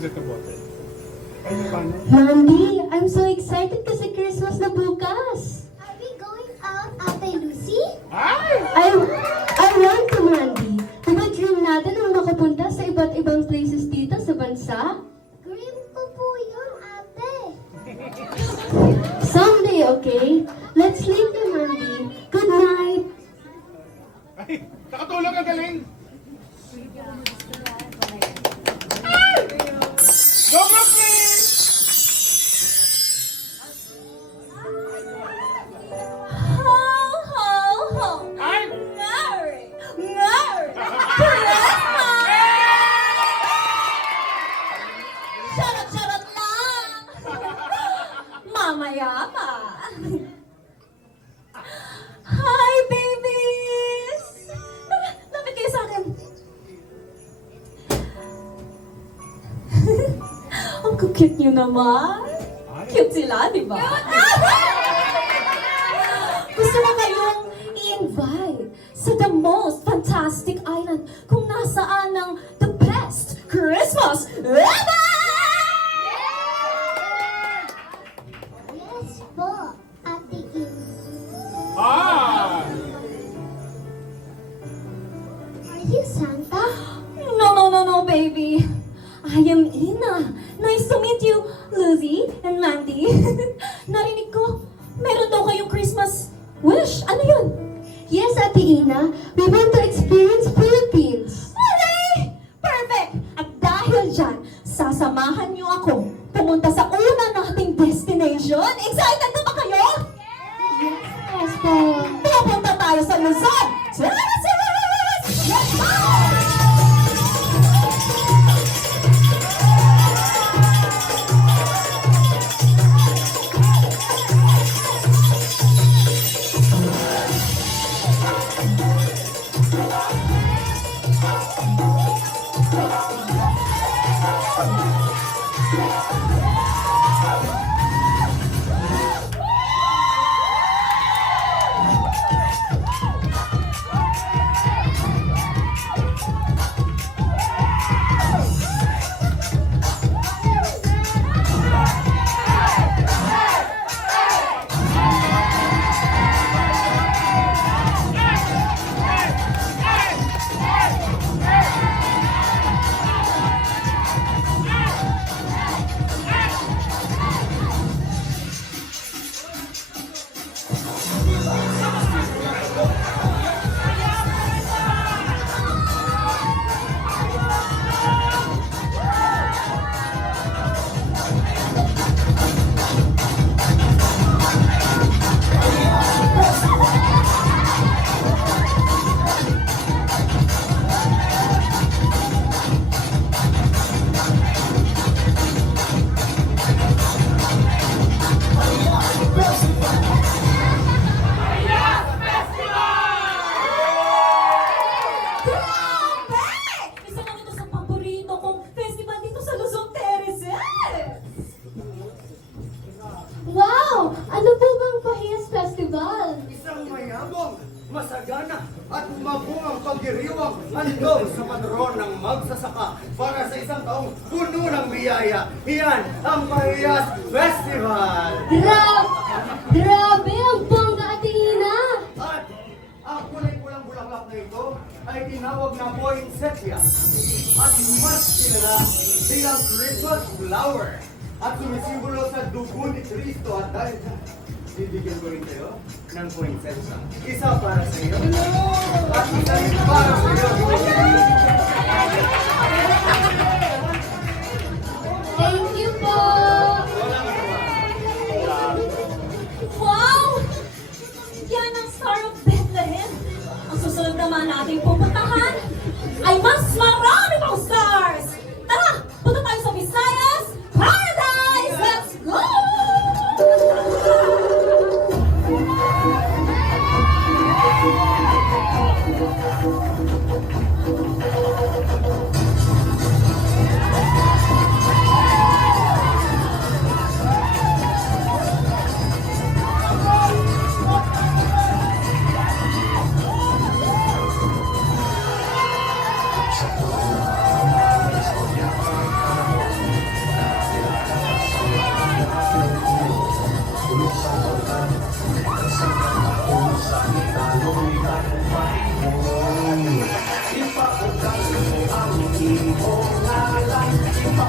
dito bote. Ay, paano? Mandy, I'm so excited kasi Christmas na bukas. Are we going out, Ate Lucy? Ay! I want to, Mandy. Diba dream natin ang makapunta sa iba't ibang places dito sa bansa? Dream ko po yun, Ate. Someday, okay? Let's sleep na, Mandy. Good night. Ay, nakatulog ang galing! Go Brooklyn! Ho, ho, ho! Ay! Merry, Merry Christmas! Charot-charot lang! Mamaya pa! Hi, babies! Tara, lapit kayo sa akin. Ang cute nyo naman. Cute sila, di ba? Gusto mo kayong i-invite sa the most fantastic island kung nasaan ng the best Christmas ever! Yes po, Ate In. Ah! Are you Santa? No, baby. I am Ina. Nice to meet you, Lucy and Mandy. Narinig ko, meron daw kayong Christmas wish. Ano yun? Yes, Ate Ina. We want to experience Philippines. Hooray! Perfect! At dahil dyan, sasamahan niyo ako pumunta sa una nating destination. Excited na ba kayo? Yes po. Pupunta tayo sa Luzon! Cheers! Let's go! Grabe! Isa lang ito sa paborito kong festival dito sa Luzon, Teresel! Wow! Ano po bang Pahiyas Festival? Isang mayabong, masagana at mabuang pagdiriwang handog sa patron ng magsasaka para sa isang taong puno ng biyaya. Iyan ang Pahiyas Festival! Grabe! Ang bongga, Ate Ina! At ang kulay-pulang bulaklak na ito ay tinawag na poinsettia at mas kilala bilang Christmas flower at sumisimbolo sa dugo ni Cristo at dahil dyan, bibigyan ko rin kayo ng poinsettia. Isa para sa iyo at isa rin para sa iyo. Thank you po! Wow! Yan ang Star of Bethlehem. Ang susunod naman nating pupuntahan ay mas marami pang stars! Tara! Punta tayo sa Visayas Paradise! Let's go! Di ba?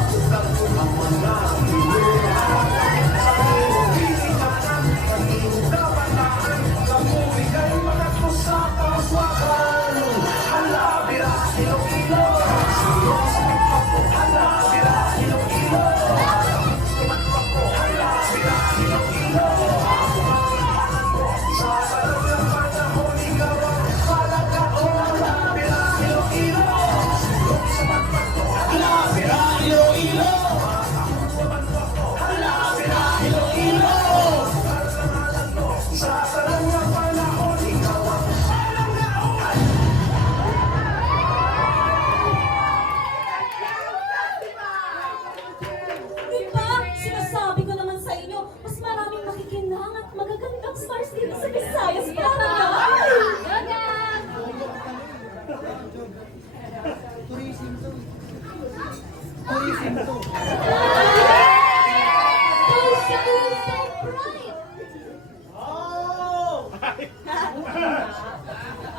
Sinasabi ko naman sa inyo, mas maraming makikinang at magagandang stars dito sa Visayas Barangay! Oh!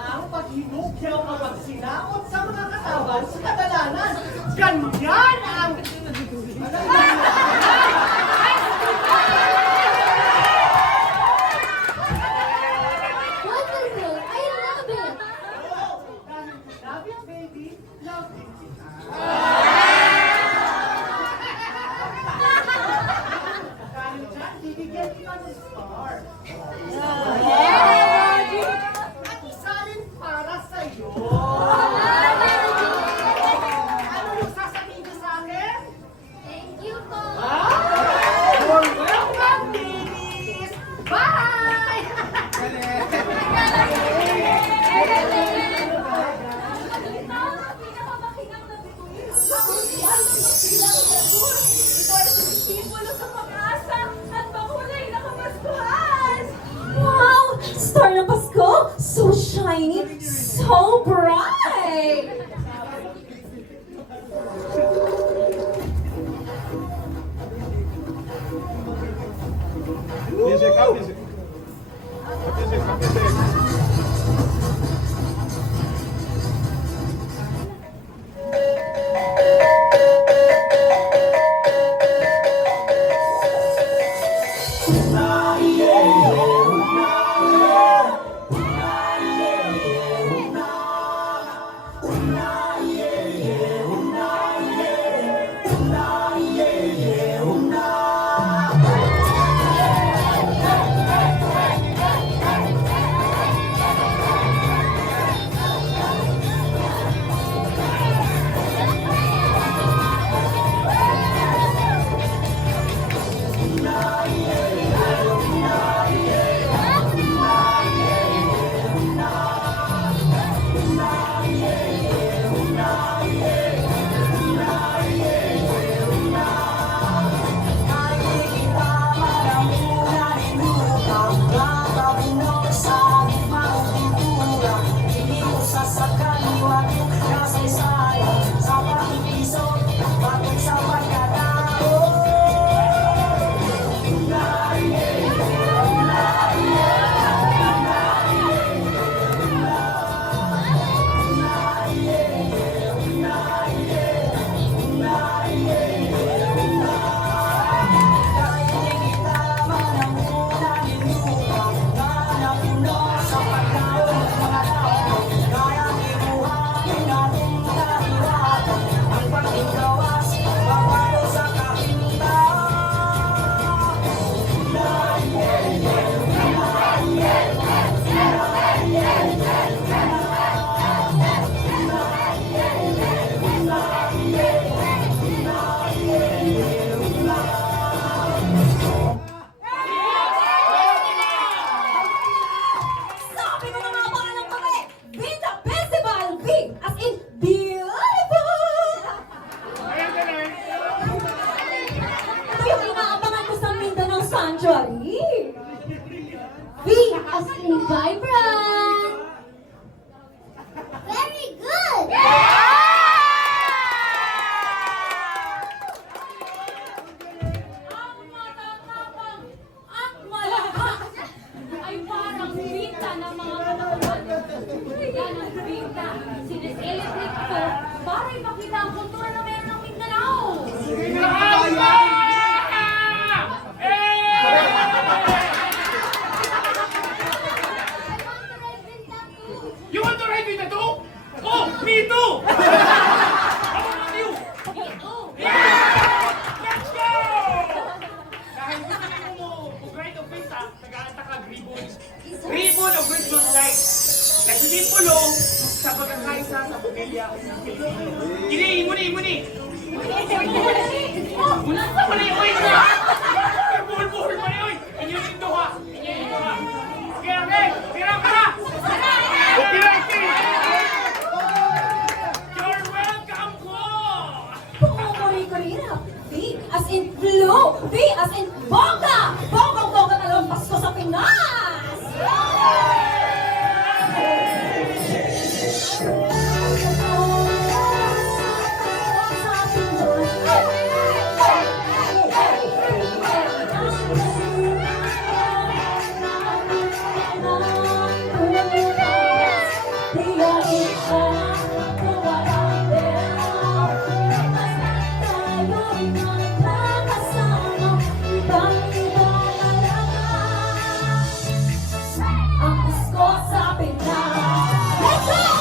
Ang paghinukyaw ang magsinaot sa mga katawan sa kadalanan. Ganyan ang... Wonderful! I love it! Oh, dahil love you, baby. Love you kita. Dahil dyan, bibigyan kita ng star. At isa rin para sa'yo. Ano yung sasabihin niyo sa akin? Thank you po! You're welcome, ladies! Bye! Wow! Star ng Pasko! So shiny! So bright! Music, up music. Up music, up music. Karina. V as in blue. V as in bongga. Bonggang-bongga talagang Pasko sa Pinas. Ang Pasko sa Pinas. Let's go!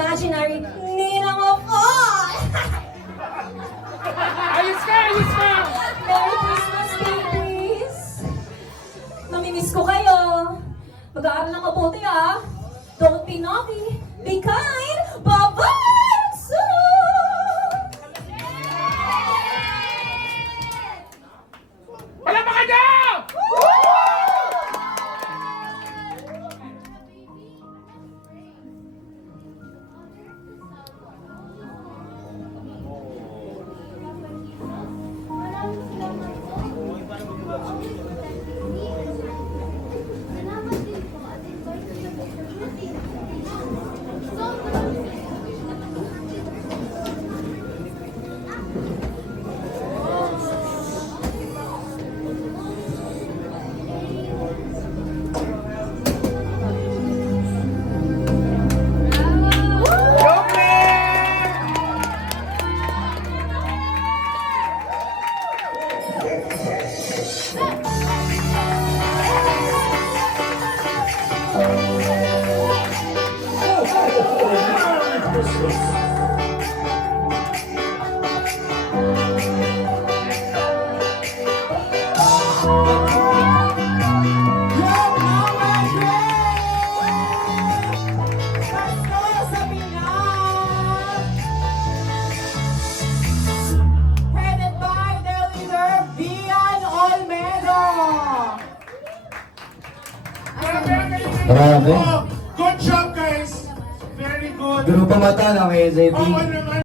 imaginary ninang of all! Ayos ka! Ayos ka! Merry Christmas, babies! Namimiss ko kayo. Mag-aaral na mabuti, ah. Don't be naughty. Be kind. Bye-bye! Soon! Palamakan niyo! Salamat din po at invite niyo po. Grabe. Oh, good job guys. Very good. Grupo mata ng KJP. Oo naman.